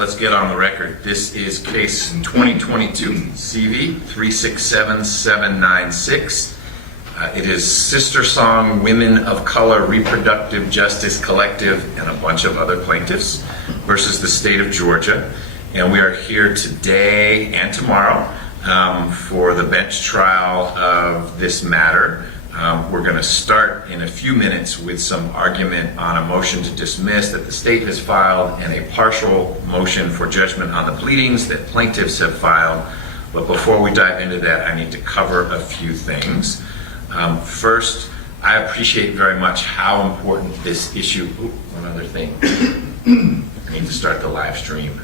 let's get on the record. This is case 2022 CV 367796. It is Sister Song Women of Color Reproductive Justice Collective and a bunch of other plaintiffs versus the state of Georgia. And we are here today and tomorrow for the bench trial of this matter. We're going to start in a few minutes with some argument on a motion to dismiss that the state has filed and a partial motion for judgment on the pleadings that plaintiffs have filed. But before we dive into that, I need to cover a few things. First, I appreciate very much how important this issue. One other thing. I need to start the live stream.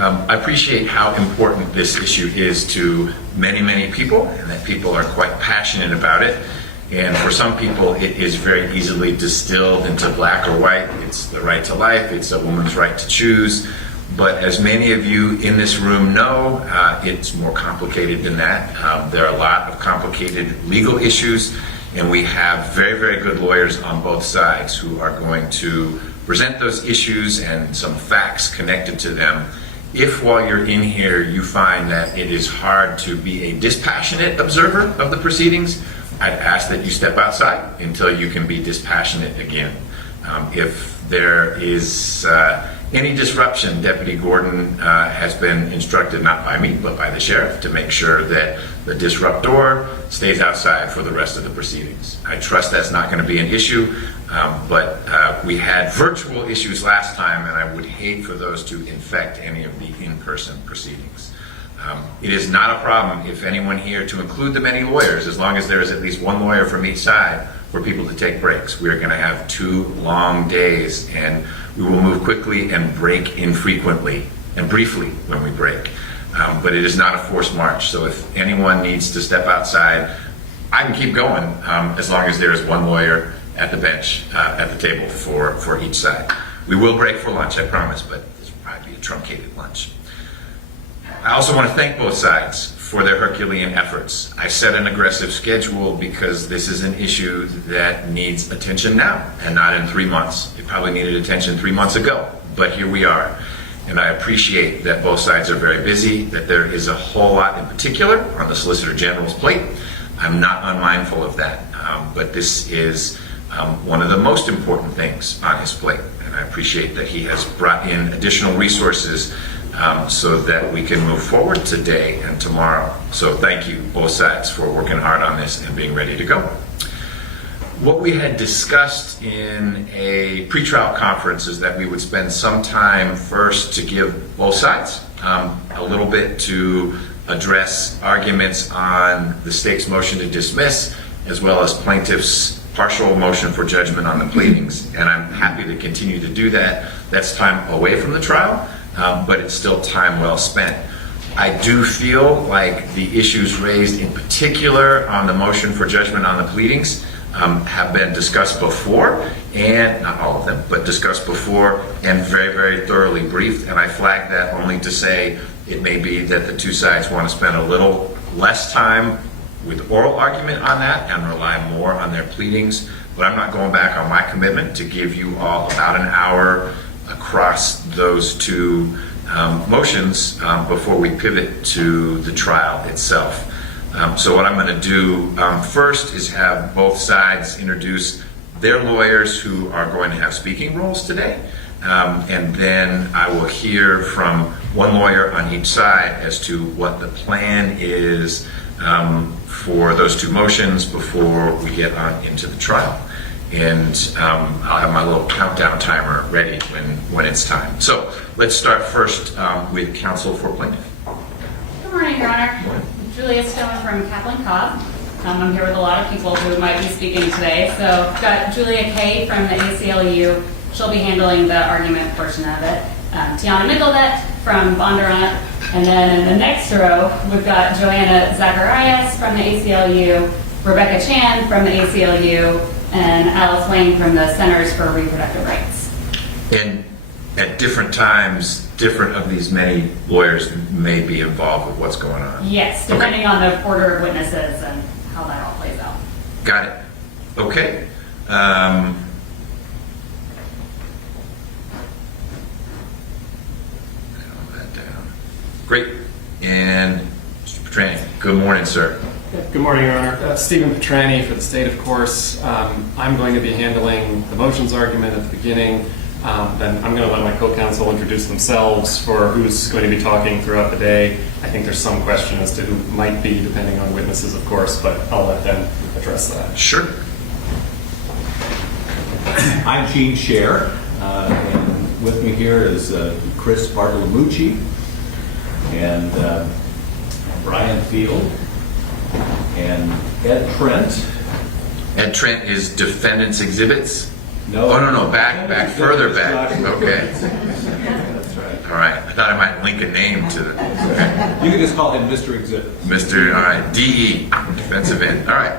I appreciate how important this issue is to many, many people, and that people are quite passionate about it. And for some people, it is very easily distilled into black or white. It's the right to life. It's a woman's right to choose. But as many of you in this room know, it's more complicated than that. There are a lot of complicated legal issues, and we have very, very good lawyers on both sides who are going to present those issues and some facts connected to them. If while you're in here you find that it is hard to be a dispassionate observer of the proceedings, I'd ask that you step outside until you can be dispassionate again. If there is any disruption, Deputy Gordon has been instructed, not by me, but by the sheriff, to make sure that the disruptor stays outside for the rest of the proceedings. I trust that's not going to be an issue, but we had virtual issues last time, and I would hate for those to infect any of the in-person proceedings. It is not a problem if anyone here, to include the many lawyers, as long as there is at least one lawyer from each side, for people to take breaks. We are going to have 2 long days, and we will move quickly and break infrequently and briefly when we break. But it is not a forced march, so if anyone needs to step outside, I can keep going as long as there is one lawyer at the bench, at the table for each side. We will break for lunch, I promise, but this will probably be a truncated lunch. I also want to thank both sides for their Herculean efforts. I set an aggressive schedule because this is an issue that needs attention now and not in 3 months. It probably needed attention 3 months ago, but here we are. And I appreciate that both sides are very busy, that there is a whole lot in particular on the Solicitor General's plate. I'm not unmindful of that, but this is one of the most important things on his plate. And I appreciate that he has brought in additional resources so that we can move forward today and tomorrow. So thank you, both sides, for working hard on this and being ready to go. What we had discussed in a pretrial conference is that we would spend some time first to give both sides a little bit to address arguments on the state's motion to dismiss, as well as plaintiff's partial motion for judgment on the pleadings. And I'm happy to continue to do that. That's time away from the trial, but it's still time well spent. I do feel like the issues raised in particular on the motion for judgment on the pleadings have been discussed before, and not all of them, but discussed before and very, very thoroughly briefed. And I flagged that only to say it may be that the two sides want to spend a little less time with oral argument on that and rely more on their pleadings. But I'm not going back on my commitment to give you all about an hour across those 2 motions before we pivot to the trial itself. So what I'm going to do first is have both sides introduce their lawyers who are going to have speaking roles today. And then I will hear from one lawyer on each side as to what the plan is for those 2 motions before we get on into the trial. and I'll have my little countdown timer ready when it's time. So let's start first with counsel for plaintiff. Good morning, Your Honor. Julia Stone from Kaplan Cobb. I'm here with a lot of people who might be speaking today. So I've got Julia Kay from the ACLU. She'll be handling the argument portion of it. Tiana Mickeldet from Bondurant. And then in the next row, we've got Joanna Zacharias from the ACLU, Rebecca Chan from the ACLU, and Alice Wayne from the Centers for Reproductive Rights. And at different times, different of these many lawyers may be involved with what's going on. Yes, depending on the order of witnesses and how that all plays out. Got it. Okay. That down. Great. And Mr. Petrani, good morning, sir. Good morning, Your Honor. Stephen Petrani for the state, of course. I'm going to be handling the motions argument at the beginning. Then I'm going to let my co-counsel introduce themselves for who's going to be talking throughout the day. I think there's some question as to who might be, depending on witnesses, of course, but I'll let them address that. Sure. I'm Gene Scher, and with me here is Chris Bartolomucci and Brian Field and Ed Trent. Ed Trent is defendant's exhibits? No. Oh, no, back, further back. Okay. That's right. All right. I thought I might link a name to the. Okay. You can just call him Mr. Exhibit. Mr. All right, DE, defensive end. All right.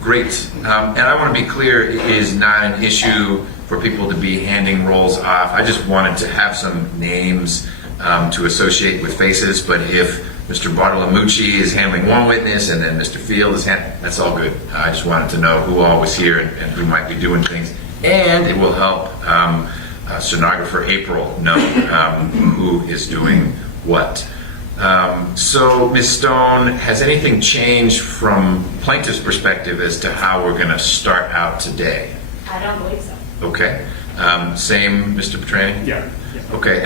Great. And I want to be clear, it is not an issue for people to be handing rolls off. I just wanted to have some names to associate with faces, but if Mr. Bartolomucci is handling one witness and then Mr. Field is that's all good. I just wanted to know who all was here and who might be doing things. And it will help stenographer April know who is doing what. So, Ms. Stone, has anything changed from plaintiff's perspective as to how we're going to start out today? I don't believe so. Okay. Same, Mr. Petrani? Yeah. Okay.